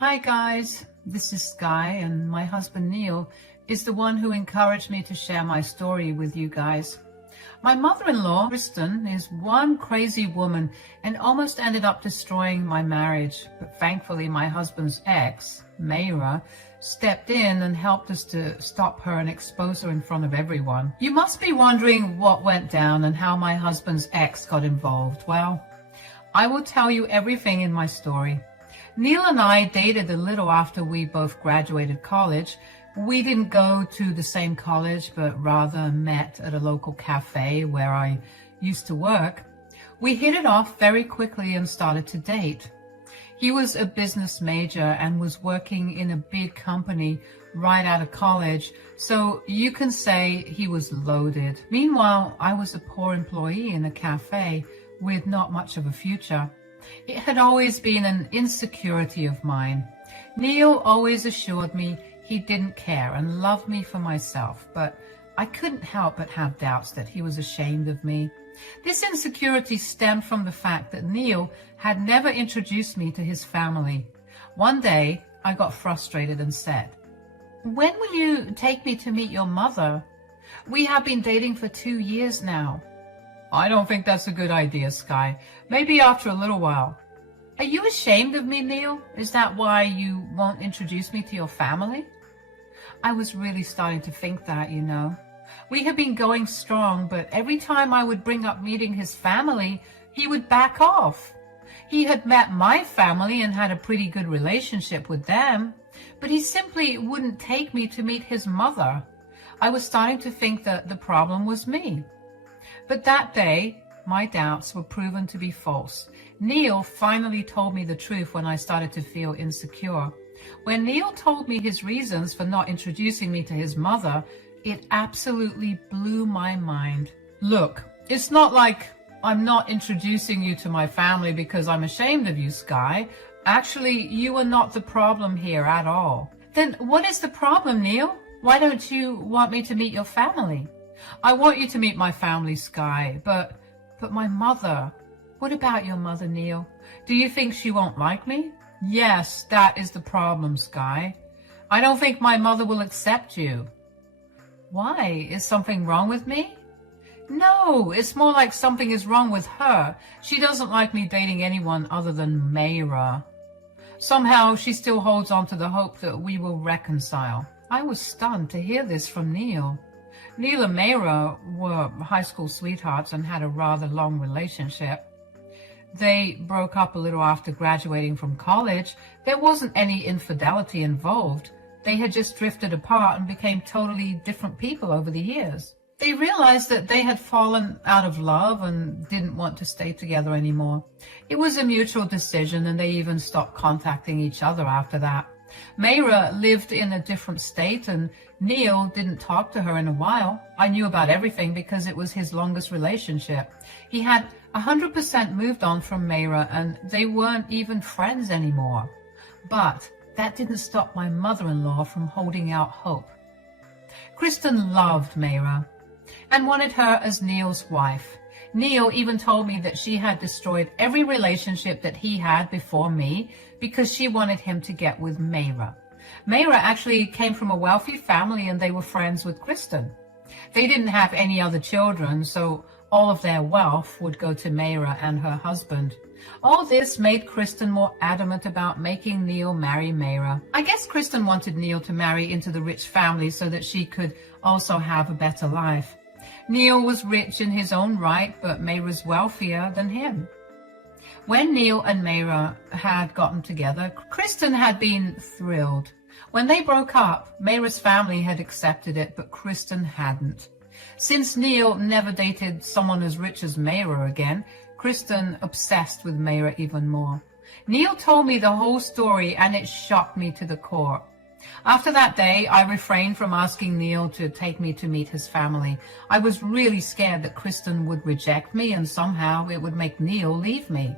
Hi guys, this is Sky, and my husband Neil is the one who encouraged me to share my story with you guys. My mother-in-law, Kristen, is one crazy woman and almost ended up destroying my marriage. But thankfully, my husband's ex, Mayra, stepped in and helped us to stop her and expose her in front of everyone. You must be wondering what went down and how my husband's ex got involved. Well, I will tell you everything in my story. Neil and I dated a little after we both graduated college. We didn't go to the same college, but rather met at a local cafe where I used to work. We hit it off very quickly and started to date. He was a business major and was working in a big company right out of college, so you can say he was loaded. Meanwhile, I was a poor employee in a cafe with not much of a future. It had always been an insecurity of mine. Neil always assured me he didn't care and loved me for myself, but I couldn't help but have doubts that he was ashamed of me. This insecurity stemmed from the fact that Neil had never introduced me to his family. One day, I got frustrated and said, "When will you take me to meet your mother? We have been dating for 2 years now." "I don't think that's a good idea, Sky. Maybe after a little while." "Are you ashamed of me, Neil? Is that why you won't introduce me to your family?" I was really starting to think that, you know. We had been going strong, but every time I would bring up meeting his family, he would back off. He had met my family and had a pretty good relationship with them, but he simply wouldn't take me to meet his mother. I was starting to think that the problem was me. But that day, my doubts were proven to be false. Neil finally told me the truth when I started to feel insecure. When Neil told me his reasons for not introducing me to his mother, it absolutely blew my mind. "Look, it's not like I'm not introducing you to my family because I'm ashamed of you, Sky. Actually, you are not the problem here at all." "Then what is the problem, Neil? Why don't you want me to meet your family?" "I want you to meet my family, Sky, but my mother." "What about your mother, Neil? Do you think she won't like me?" "Yes, that is the problem, Sky. I don't think my mother will accept you." "Why? Is something wrong with me?" "No, it's more like something is wrong with her. She doesn't like me dating anyone other than Mayra. Somehow she still holds on to the hope that we will reconcile." I was stunned to hear this from Neil. Neil and Mayra were high school sweethearts and had a rather long relationship. They broke up a little after graduating from college. There wasn't any infidelity involved. They had just drifted apart and became totally different people over the years. They realized that they had fallen out of love and didn't want to stay together anymore. It was a mutual decision, and they even stopped contacting each other after that. Mayra lived in a different state, and Neil didn't talk to her in a while. I knew about everything because it was his longest relationship. He had 100% moved on from Mayra, and they weren't even friends anymore. But that didn't stop my mother-in-law from holding out hope. Kristen loved Mayra and wanted her as Neil's wife. Neil even told me that she had destroyed every relationship that he had before me because she wanted him to get with Mayra. Mayra actually came from a wealthy family, and they were friends with Kristen. They didn't have any other children, so all of their wealth would go to Mayra and her husband. All this made Kristen more adamant about making Neil marry Mayra. I guess Kristen wanted Neil to marry into the rich family so that she could also have a better life. Neil was rich in his own right, but Mayra's wealthier than him. When Neil and Mayra had gotten together, Kristen had been thrilled. When they broke up, Mayra's family had accepted it, but Kristen hadn't. Since Neil never dated someone as rich as Mayra again, Kristen obsessed with Mayra even more. Neil told me the whole story, and it shocked me to the core. After that day, I refrained from asking Neil to take me to meet his family. I was really scared that Kristen would reject me, and somehow it would make Neil leave me.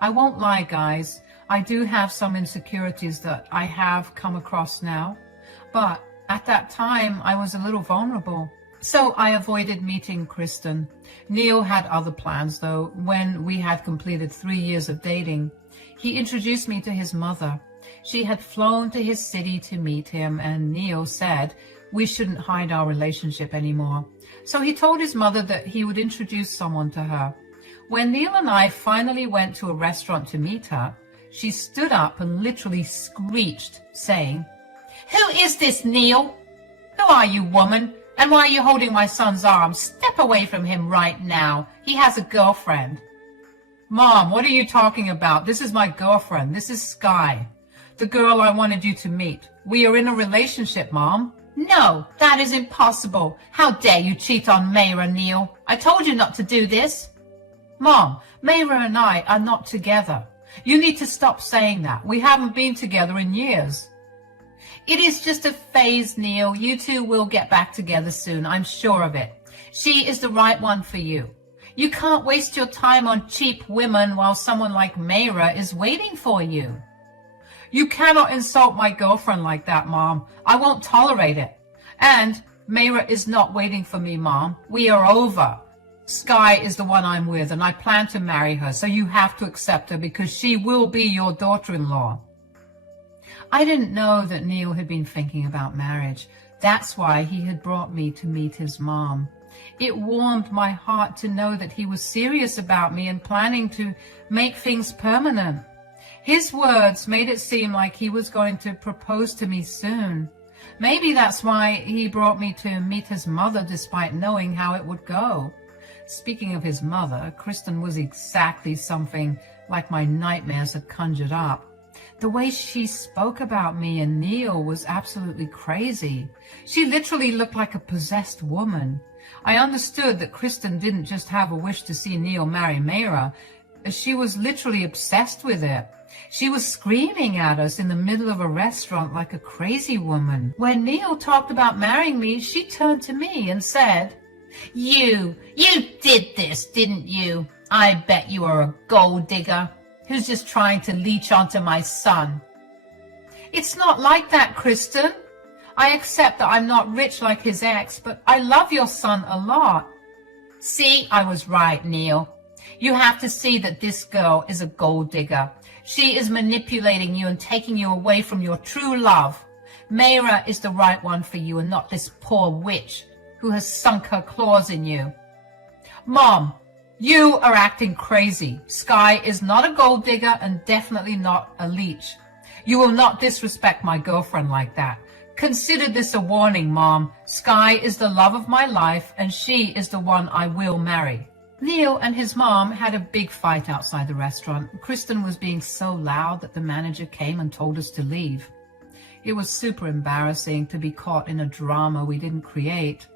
I won't lie, guys. I do have some insecurities that I have come across now, but at that time I was a little vulnerable. So I avoided meeting Kristen. Neil had other plans, though. When we had completed 3 years of dating, he introduced me to his mother. She had flown to his city to meet him, and Neil said we shouldn't hide our relationship anymore. So he told his mother that he would introduce someone to her. When Neil and I finally went to a restaurant to meet her, she stood up and literally screeched, saying, "Who is this, Neil? Who are you, woman? And why are you holding my son's arm? Step away from him right now. He has a girlfriend." "Mom, what are you talking about? This is my girlfriend. This is Sky, the girl I wanted you to meet. We are in a relationship, Mom." "No, that is impossible. How dare you cheat on Mayra, Neil? I told you not to do this." "Mom, Mayra and I are not together. You need to stop saying that. We haven't been together in years." "It is just a phase, Neil. You two will get back together soon. I'm sure of it. She is the right one for you. You can't waste your time on cheap women while someone like Mayra is waiting for you." "You cannot insult my girlfriend like that, Mom. I won't tolerate it. And Mayra is not waiting for me, Mom. We are over. Sky is the one I'm with, and I plan to marry her, so you have to accept her because she will be your daughter-in-law." I didn't know that Neil had been thinking about marriage. That's why he had brought me to meet his mom. It warmed my heart to know that he was serious about me and planning to make things permanent. His words made it seem like he was going to propose to me soon. Maybe that's why he brought me to meet his mother despite knowing how it would go. Speaking of his mother, Kristen was exactly something like my nightmares had conjured up. The way she spoke about me and Neil was absolutely crazy. She literally looked like a possessed woman. I understood that Kristen didn't just have a wish to see Neil marry Mayra. She was literally obsessed with it. She was screaming at us in the middle of a restaurant like a crazy woman. When Neil talked about marrying me, she turned to me and said, You did this, didn't you? I bet you are a gold digger who's just trying to leech onto my son." "It's not like that, Kristen. I accept that I'm not rich like his ex, but I love your son a lot." "See, I was right, Neil. You have to see that this girl is a gold digger. She is manipulating you and taking you away from your true love. Mayra is the right one for you and not this poor witch who has sunk her claws in you." "Mom, you are acting crazy. Sky is not a gold digger and definitely not a leech. You will not disrespect my girlfriend like that. Consider this a warning, Mom. Sky is the love of my life and she is the one I will marry." Neil and his mom had a big fight outside the restaurant. Kristen was being so loud that the manager came and told us to leave. It was super embarrassing to be caught in a drama we didn't create.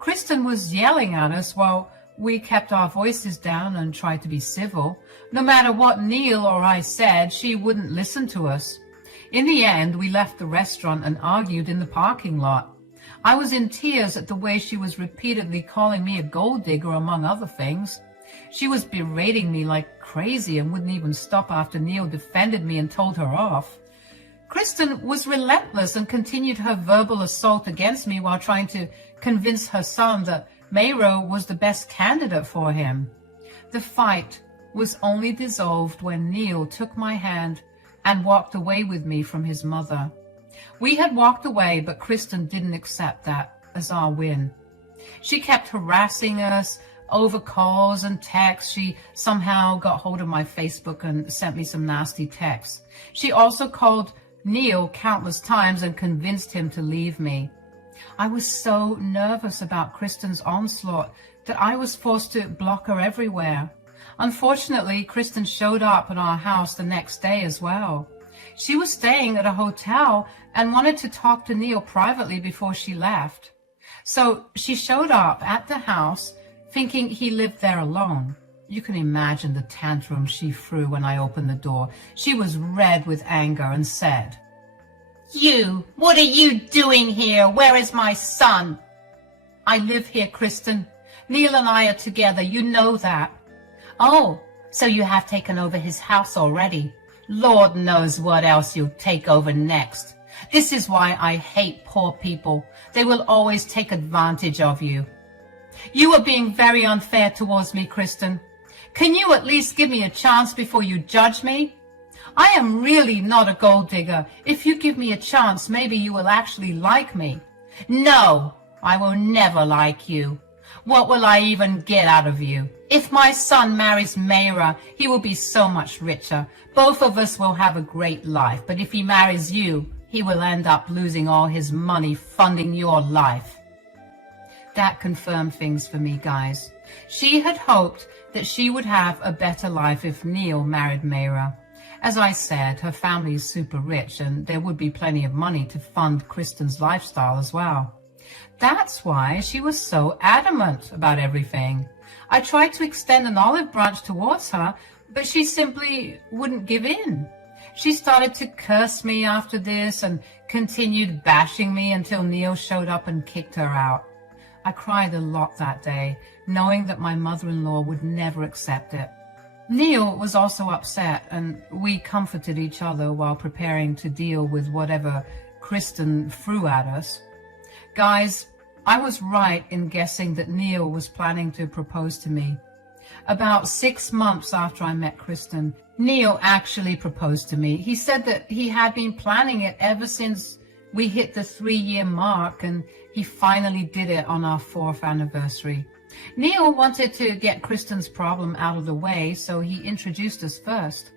Kristen was yelling at us while we kept our voices down and tried to be civil. No matter what Neil or I said, she wouldn't listen to us. In the end, we left the restaurant and argued in the parking lot. I was in tears at the way she was repeatedly calling me a gold digger, among other things. She was berating me like crazy and wouldn't even stop after Neil defended me and told her off. Kristen was relentless and continued her verbal assault against me while trying to convince her son that Mayra was the best candidate for him. The fight was only dissolved when Neil took my hand and walked away with me from his mother. We had walked away, but Kristen didn't accept that as our win. She kept harassing us over calls and texts. She somehow got hold of my Facebook and sent me some nasty texts. She also called Neil countless times and convinced him to leave me. I was so nervous about Kristen's onslaught that I was forced to block her everywhere. Unfortunately, Kristen showed up at our house the next day as well. She was staying at a hotel and wanted to talk to Neil privately before she left. So she showed up at the house thinking he lived there alone. You can imagine the tantrum she threw when I opened the door. She was red with anger and said, "You, what are you doing here? Where is my son?" "I live here, Kristen. Neil and I are together. You know that." "Oh, so you have taken over his house already. Lord knows what else you'll take over next. This is why I hate poor people. They will always take advantage of you." "You are being very unfair towards me, Kristen. Can you at least give me a chance before you judge me?" I am really not a gold digger. If you give me a chance, maybe you will actually like me. No, I will never like you. What will I even get out of you? If my son marries Mayra, he will be so much richer. Both of us will have a great life. But if he marries you, he will end up losing all his money funding your life. That confirmed things for me, guys. She had hoped that she would have a better life if Neil married Mayra. As I said, her family is super rich and there would be plenty of money to fund Kristen's lifestyle as well. That's why she was so adamant about everything. I tried to extend an olive branch towards her, but she simply wouldn't give in. She started to curse me after this and continued bashing me until Neil showed up and kicked her out. I cried a lot that day, knowing that my mother-in-law would never accept it. Neil was also upset, and we comforted each other while preparing to deal with whatever Kristen threw at us. Guys, I was right in guessing that Neil was planning to propose to me. About 6 months after I met Kristen, Neil actually proposed to me. He said that he had been planning it ever since we hit the 3-year mark, and he finally did it on our 4th anniversary. Neil wanted to get Kristen's problem out of the way, so he introduced us first.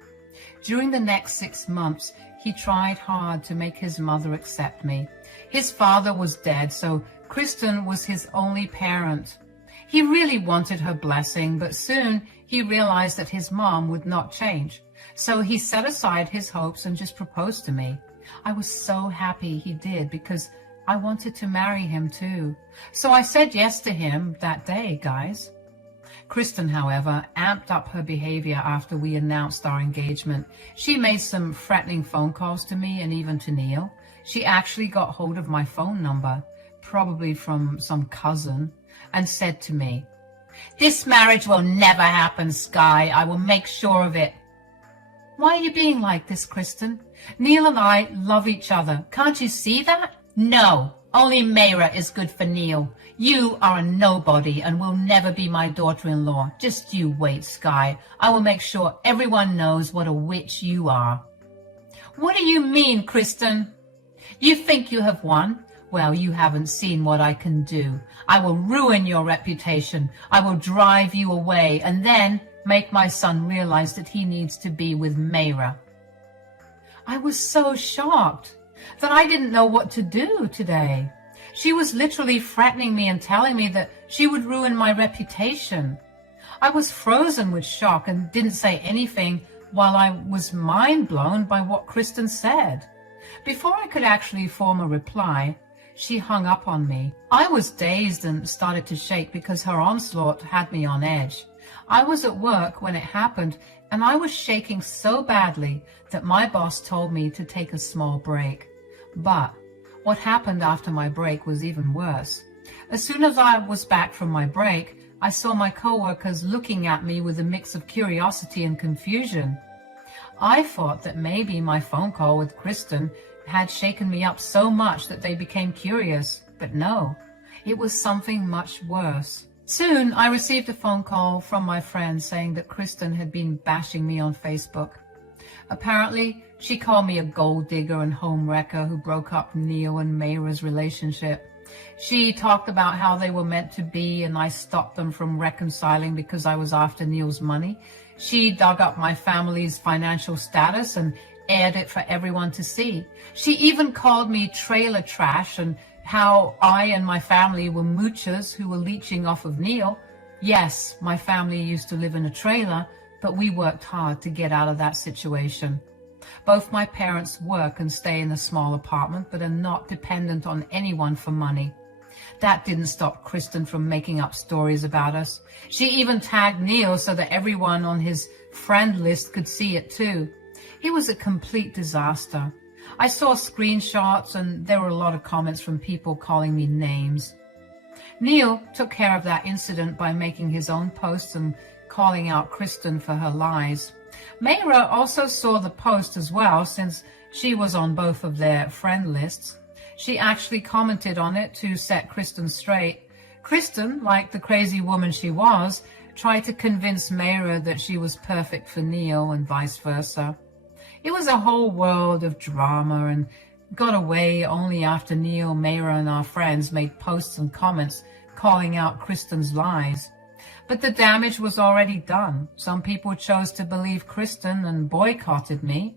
During the next 6 months, he tried hard to make his mother accept me. His father was dead, so Kristen was his only parent. He really wanted her blessing, but soon he realized that his mom would not change. So he set aside his hopes and just proposed to me. I was so happy he did because I wanted to marry him too. So I said yes to him that day, guys. Kristen, however, amped up her behavior after we announced our engagement. She made some threatening phone calls to me and even to Neil. She actually got hold of my phone number, probably from some cousin, and said to me, "This marriage will never happen, Sky. I will make sure of it." Why are you being like this, Kristen? Neil and I love each other. Can't you see that? No, only Mayra is good for Neil. You are a nobody and will never be my daughter-in-law. Just you wait, Sky. I will make sure everyone knows what a witch you are. What do you mean, Kristen? You think you have won? Well, you haven't seen what I can do. I will ruin your reputation. I will drive you away and then make my son realize that he needs to be with Mayra. I was so shocked that I didn't know what to do today. She was literally threatening me and telling me that she would ruin my reputation. I was frozen with shock and didn't say anything while I was mind blown by what Kristen said. Before I could actually form a reply, she hung up on me. I was dazed and started to shake because her onslaught had me on edge. I was at work when it happened, and I was shaking so badly that my boss told me to take a small break. But what happened after my break was even worse. As soon as I was back from my break, I saw my coworkers looking at me with a mix of curiosity and confusion. I thought that maybe my phone call with Kristen had shaken me up so much that they became curious, but no, it was something much worse. Soon, I received a phone call from my friend saying that Kristen had been bashing me on Facebook. Apparently, she called me a gold digger and home wrecker who broke up Neil and Mayra's relationship. She talked about how they were meant to be and I stopped them from reconciling because I was after Neil's money. She dug up my family's financial status and aired it for everyone to see. She even called me trailer trash and how I and my family were moochers who were leeching off of Neil. Yes, my family used to live in a trailer, but we worked hard to get out of that situation. Both my parents work and stay in a small apartment, but are not dependent on anyone for money. That didn't stop Kristen from making up stories about us. She even tagged Neil so that everyone on his friend list could see it too. It was a complete disaster. I saw screenshots and there were a lot of comments from people calling me names. Neil took care of that incident by making his own posts and calling out Kristen for her lies. Mayra also saw the post as well, since she was on both of their friend lists. She actually commented on it to set Kristen straight. Kristen, like the crazy woman she was, tried to convince Mayra that she was perfect for Neil and vice versa. It was a whole world of drama and got away only after Neil, Mayra, and our friends made posts and comments calling out Kristen's lies. But the damage was already done. Some people chose to believe Kristen and boycotted me.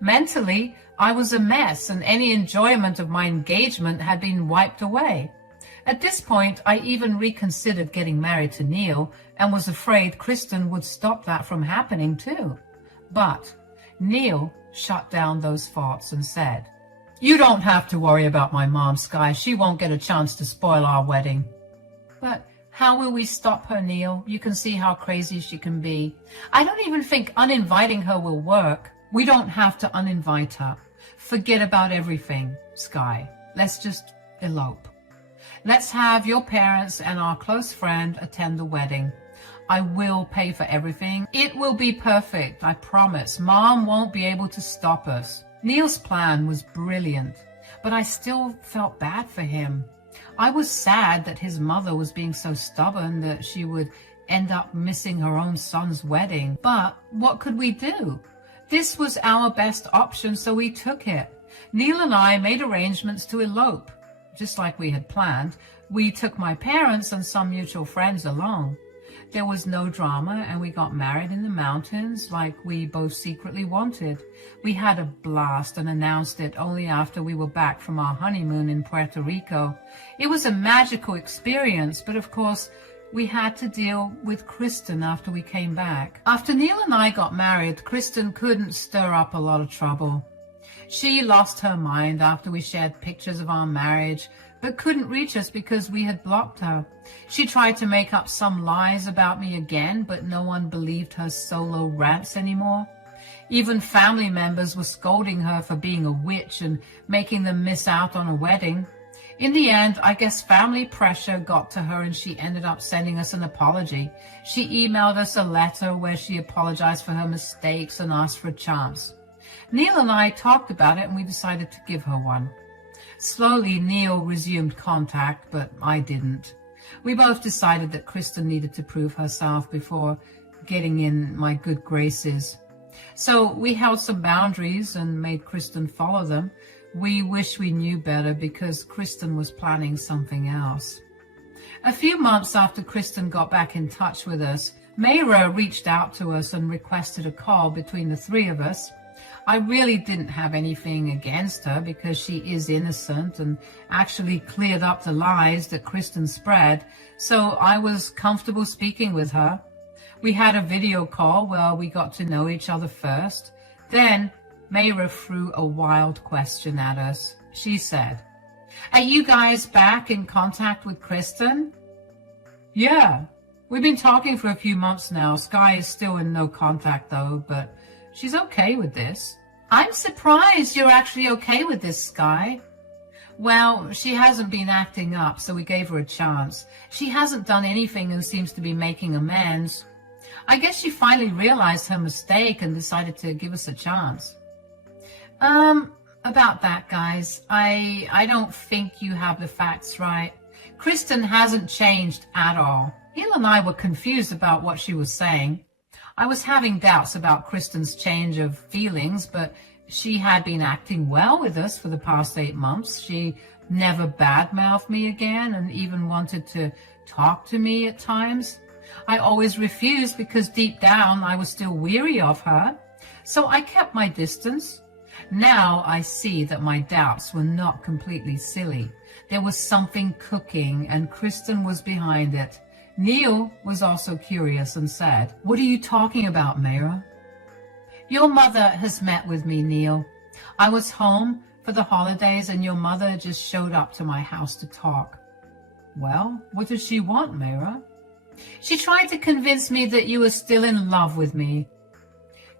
Mentally, I was a mess, and any enjoyment of my engagement had been wiped away. At this point, I even reconsidered getting married to Neil and was afraid Kristen would stop that from happening too. But Neil shut down those thoughts and said, "You don't have to worry about my mom, Sky. She won't get a chance to spoil our wedding." But how will we stop her, Neil? You can see how crazy she can be. I don't even think uninviting her will work. We don't have to uninvite her. Forget about everything, Sky. Let's just elope. Let's have your parents and our close friend attend the wedding. I will pay for everything. It will be perfect, I promise. Mom won't be able to stop us. Neil's plan was brilliant, but I still felt bad for him. I was sad that his mother was being so stubborn that she would end up missing her own son's wedding. But what could we do? This was our best option, so we took it. Neil and I made arrangements to elope. Just like we had planned, we took my parents and some mutual friends along. There was no drama, and we got married in the mountains like we both secretly wanted. We had a blast and announced it only after we were back from our honeymoon in Puerto Rico. It was a magical experience, but of course, we had to deal with Kristen after we came back. After Neil and I got married, Kristen couldn't stir up a lot of trouble. She lost her mind after we shared pictures of our marriage, but couldn't reach us because we had blocked her. She tried to make up some lies about me again, but no one believed her solo rants anymore. Even family members were scolding her for being a witch and making them miss out on a wedding. In the end, I guess family pressure got to her and she ended up sending us an apology. She emailed us a letter where she apologized for her mistakes and asked for a chance. Neil and I talked about it and we decided to give her one. Slowly, Neil resumed contact, but I didn't. We both decided that Kristen needed to prove herself before getting in my good graces. So we held some boundaries and made Kristen follow them. We wish we knew better because Kristen was planning something else. A few months after Kristen got back in touch with us, Mayra reached out to us and requested a call between the three of us. I really didn't have anything against her because she is innocent and actually cleared up the lies that Kristen spread, so I was comfortable speaking with her. We had a video call where we got to know each other first. Then Mayra threw a wild question at us. She said, "Are you guys back in contact with Kristen?" "Yeah, we've been talking for a few months now. Sky is still in no contact though, but she's okay with this." "I'm surprised you're actually okay with this, Sky." "Well, she hasn't been acting up, so we gave her a chance. She hasn't done anything and seems to be making amends. I guess she finally realized her mistake and decided to give us a chance." About that, guys, I don't think you have the facts right. Kristen hasn't changed at all. Neil and I were confused about what she was saying. I was having doubts about Kristen's change of feelings, but she had been acting well with us for the past 8 months. She never badmouthed me again and even wanted to talk to me at times. I always refused because deep down I was still weary of her, so I kept my distance. Now I see that my doubts were not completely silly. There was something cooking and Kristen was behind it. Neil was also curious and said, "What are you talking about, Mayra?" "Your mother has met with me, Neil. I was home for the holidays and your mother just showed up to my house to talk." "Well, what does she want, Mayra?" "She tried to convince me that you were still in love with me."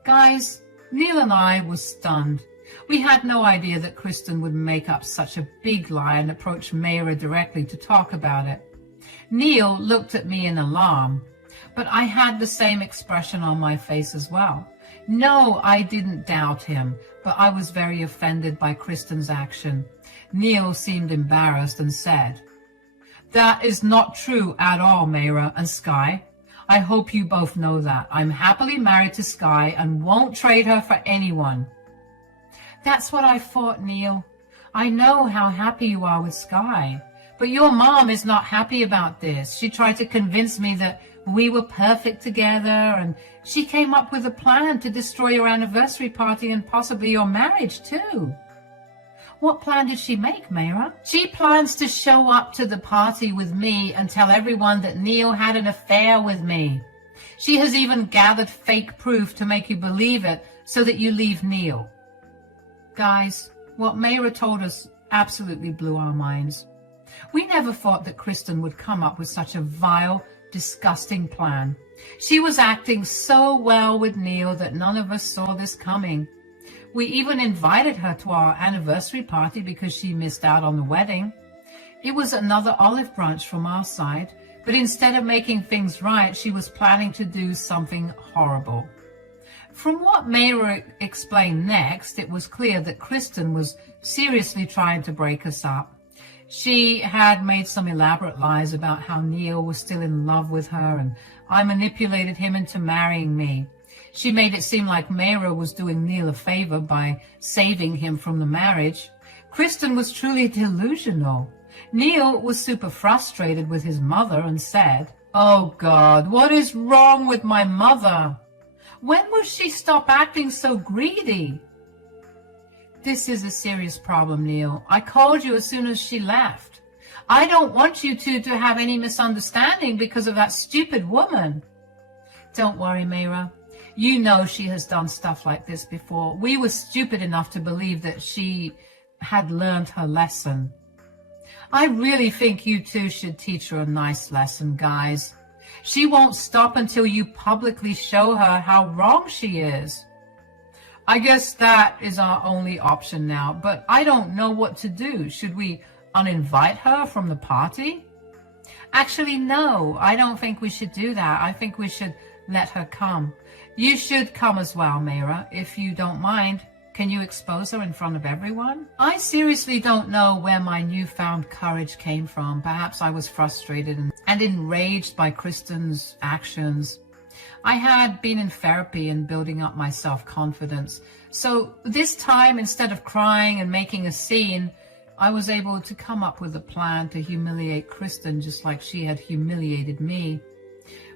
Guys, Neil and I were stunned. We had no idea that Kristen would make up such a big lie and approach Mayra directly to talk about it. Neil looked at me in alarm, but I had the same expression on my face as well. No, I didn't doubt him, but I was very offended by Kristen's action. Neil seemed embarrassed and said, "That is not true at all, Mayra and Sky. I hope you both know that. I'm happily married to Sky and won't trade her for anyone." That's what I thought, Neil. I know how happy you are with Sky, but your mom is not happy about this. She tried to convince me that we were perfect together, and she came up with a plan to destroy your anniversary party and possibly your marriage too. What plan did she make, Mayra? She plans to show up to the party with me and tell everyone that Neil had an affair with me. She has even gathered fake proof to make you believe it so that you leave Neil. Guys, what Mayra told us absolutely blew our minds. We never thought that Kristen would come up with such a vile, disgusting plan. She was acting so well with Neil that none of us saw this coming. We even invited her to our anniversary party because she missed out on the wedding. It was another olive branch from our side, but instead of making things right, she was planning to do something horrible. From what Mayra explained next, it was clear that Kristen was seriously trying to break us up. She had made some elaborate lies about how Neil was still in love with her, and I manipulated him into marrying me. She made it seem like Mayra was doing Neil a favor by saving him from the marriage. Kristen was truly delusional. Neil was super frustrated with his mother and said, "Oh God, what is wrong with my mother? When will she stop acting so greedy?" This is a serious problem, Neil. I called you as soon as she left. I don't want you to have any misunderstanding because of that stupid woman. Don't worry, Mayra. You know she has done stuff like this before. We were stupid enough to believe that she had learned her lesson. I really think you two should teach her a nice lesson, guys. She won't stop until you publicly show her how wrong she is. I guess that is our only option now, but I don't know what to do. Should we uninvite her from the party? Actually, no, I don't think we should do that. I think we should let her come. You should come as well, Mayra, if you don't mind. Can you expose her in front of everyone? I seriously don't know where my newfound courage came from. Perhaps I was frustrated and enraged by Kristen's actions. I had been in therapy and building up my self-confidence. So this time, instead of crying and making a scene, I was able to come up with a plan to humiliate Kristen just like she had humiliated me.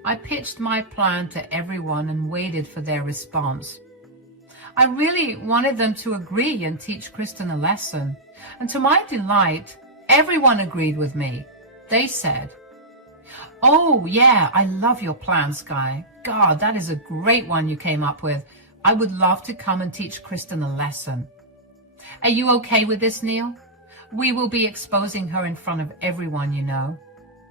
I pitched my plan to everyone and waited for their response. I really wanted them to agree and teach Kristen a lesson. And to my delight, everyone agreed with me. They said, "Oh, yeah, I love your plan, Sky. God, that is a great one you came up with. I would love to come and teach Kristen a lesson." Are you okay with this, Neil? We will be exposing her in front of everyone, you know.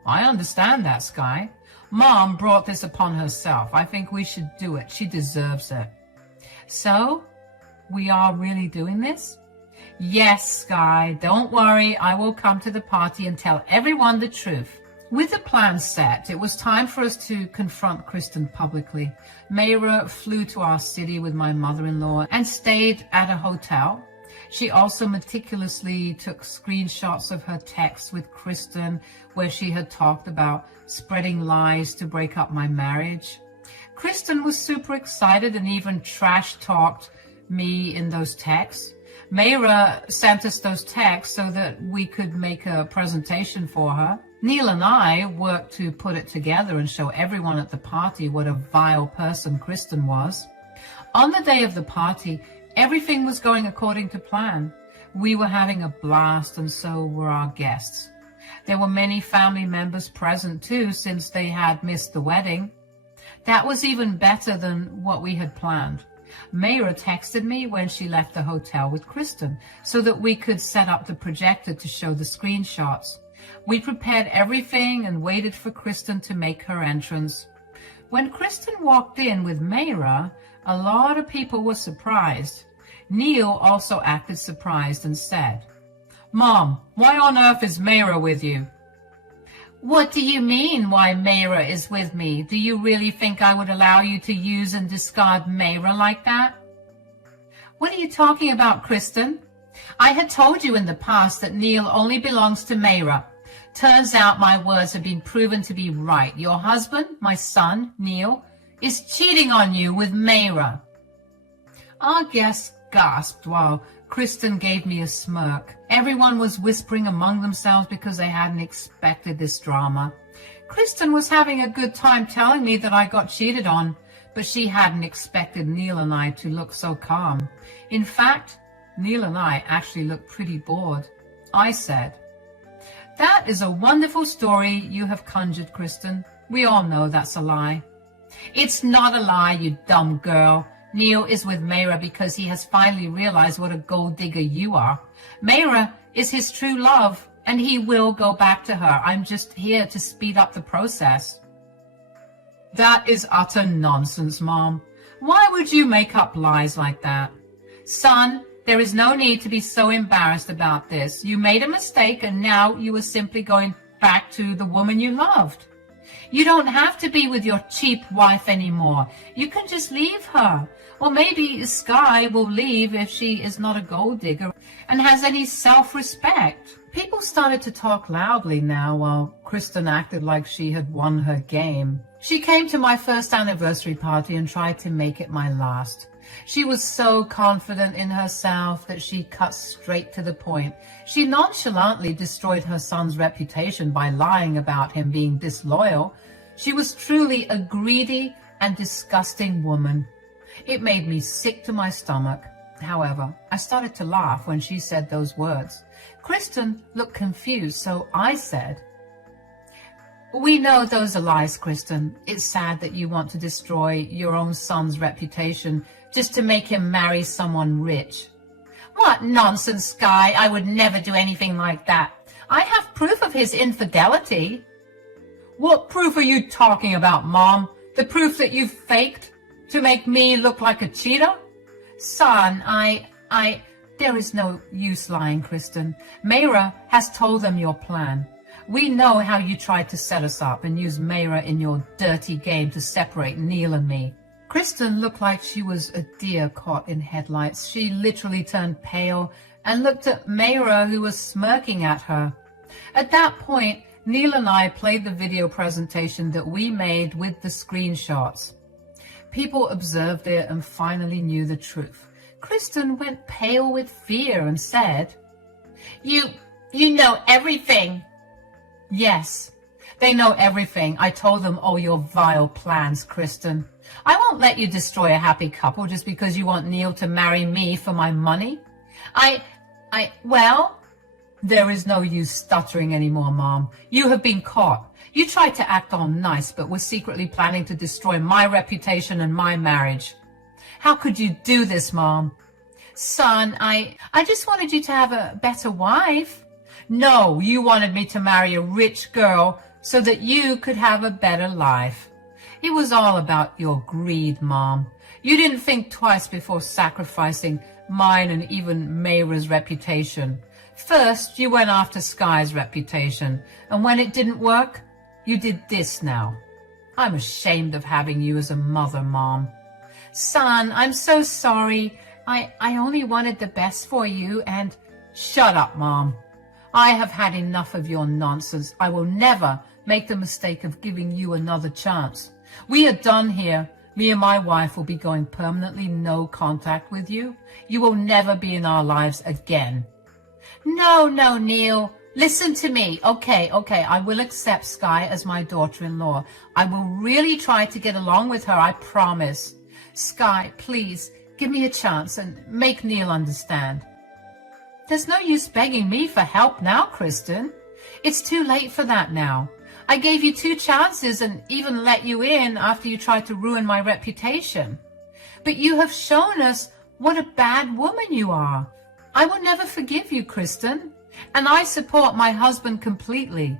I understand that, Sky. Mom brought this upon herself. I think we should do it. She deserves it. So, we are really doing this? Yes, Sky. Don't worry. I will come to the party and tell everyone the truth. With the plan set, it was time for us to confront Kristen publicly. Mayra flew to our city with my mother-in-law and stayed at a hotel. She also meticulously took screenshots of her texts with Kristen where she had talked about spreading lies to break up my marriage. Kristen was super excited and even trash-talked me in those texts. Mayra sent us those texts so that we could make a presentation for her. Neil and I worked to put it together and show everyone at the party what a vile person Kristen was. On the day of the party, everything was going according to plan. We were having a blast, and so were our guests. There were many family members present too, since they had missed the wedding. That was even better than what we had planned. Mayra texted me when she left the hotel with Kristen so that we could set up the projector to show the screenshots. We prepared everything and waited for Kristen to make her entrance. When Kristen walked in with Mayra, a lot of people were surprised. Neil also acted surprised and said, "Mom, why on earth is Mayra with you?" "What do you mean, why Mayra is with me? Do you really think I would allow you to use and discard Mayra like that?" "What are you talking about, Kristen? I had told you in the past that Neil only belongs to Mayra. Turns out my words have been proven to be right. Your husband, my son, Neil, is cheating on you with Mayra." Our guests gasped while Kristen gave me a smirk. Everyone was whispering among themselves because they hadn't expected this drama. Kristen was having a good time telling me that I got cheated on, but she hadn't expected Neil and I to look so calm. In fact, Neil and I actually looked pretty bored. I said, "That is a wonderful story you have conjured, Kristen. We all know that's a lie." "It's not a lie, you dumb girl. Neil is with Mayra because he has finally realized what a gold digger you are. Mayra is his true love, and he will go back to her. I'm just here to speed up the process." "That is utter nonsense, Mom. Why would you make up lies like that?" "Son, there is no need to be so embarrassed about this. You made a mistake, and now you are simply going back to the woman you loved. You don't have to be with your cheap wife anymore. You can just leave her. Or maybe Sky will leave if she is not a gold digger and has any self-respect." People started to talk loudly now while Kristen acted like she had won her game. She came to my first anniversary party and tried to make it my last. She was so confident in herself that she cut straight to the point. She nonchalantly destroyed her son's reputation by lying about him being disloyal. She was truly a greedy and disgusting woman. It made me sick to my stomach. However, I started to laugh when she said those words. Kristen looked confused, so I said, "We know those are lies, Kristen. It's sad that you want to destroy your own son's reputation just to make him marry someone rich." "What nonsense, Sky. I would never do anything like that. I have proof of his infidelity." "What proof are you talking about, Mom? The proof that you faked to make me look like a cheater?" "Son, there is no use lying, Kristen. Mayra has told them your plan. We know how you tried to set us up and use Mayra in your dirty game to separate Neil and me." Kristen looked like she was a deer caught in headlights. She literally turned pale and looked at Mayra, who was smirking at her. At that point, Neil and I played the video presentation that we made with the screenshots. People observed it and finally knew the truth. Kristen went pale with fear and said, You know everything." "Yes, they know everything. I told them all your vile plans, Kristen. I won't let you destroy a happy couple just because you want Neil to marry me for my money. Well, there is no use stuttering anymore, Mom. You have been caught. You tried to act all nice, but were secretly planning to destroy my reputation and my marriage. How could you do this, Mom?" "Son, I just wanted you to have a better wife." "No, you wanted me to marry a rich girl so that you could have a better life. It was all about your greed, Mom. You didn't think twice before sacrificing mine and even Mayra's reputation. First, you went after Sky's reputation, and when it didn't work, you did this now. I'm ashamed of having you as a mother, Mom." "Son, I'm so sorry. I only wanted the best for you and—" "Shut up, Mom. I have had enough of your nonsense. I will never make the mistake of giving you another chance. We are done here. Me and my wife will be going permanently no contact with you. You will never be in our lives again." No, Neil. Listen to me. Okay, I will accept Sky as my daughter-in-law. I will really try to get along with her, I promise. Sky, please, give me a chance and make Neil understand. There's no use begging me for help now, Kristen. It's too late for that now. I gave you 2 chances and even let you in after you tried to ruin my reputation. But you have shown us what a bad woman you are. I will never forgive you, Kristen, and I support my husband completely.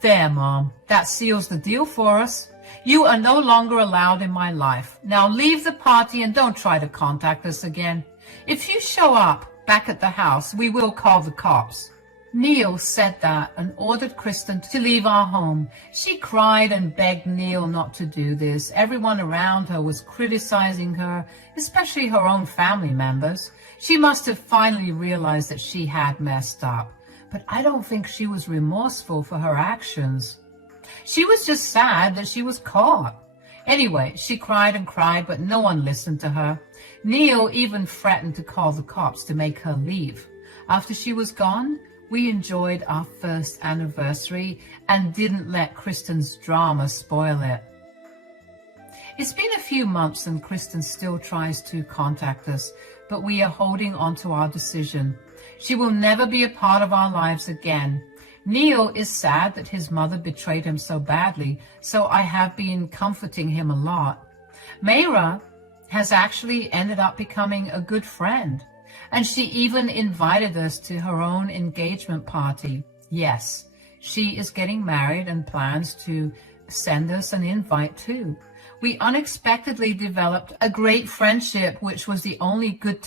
There, Mom, that seals the deal for us. You are no longer allowed in my life. Now leave the party and don't try to contact us again. If you show up back at the house, we will call the cops. Neil said that and ordered Kristen to leave our home. She cried and begged Neil not to do this. Everyone around her was criticizing her, especially her own family members. She must have finally realized that she had messed up, but I don't think she was remorseful for her actions. She was just sad that she was caught. Anyway, she cried and cried, but no one listened to her. Neil even threatened to call the cops to make her leave. After she was gone, we enjoyed our first anniversary and didn't let Kristen's drama spoil it. It's been a few months and Kristen still tries to contact us, but we are holding on to our decision. She will never be a part of our lives again. Neil is sad that his mother betrayed him so badly, so I have been comforting him a lot. Mayra has actually ended up becoming a good friend, and she even invited us to her own engagement party. Yes, she is getting married and plans to send us an invite too. We unexpectedly developed a great friendship, which was the only good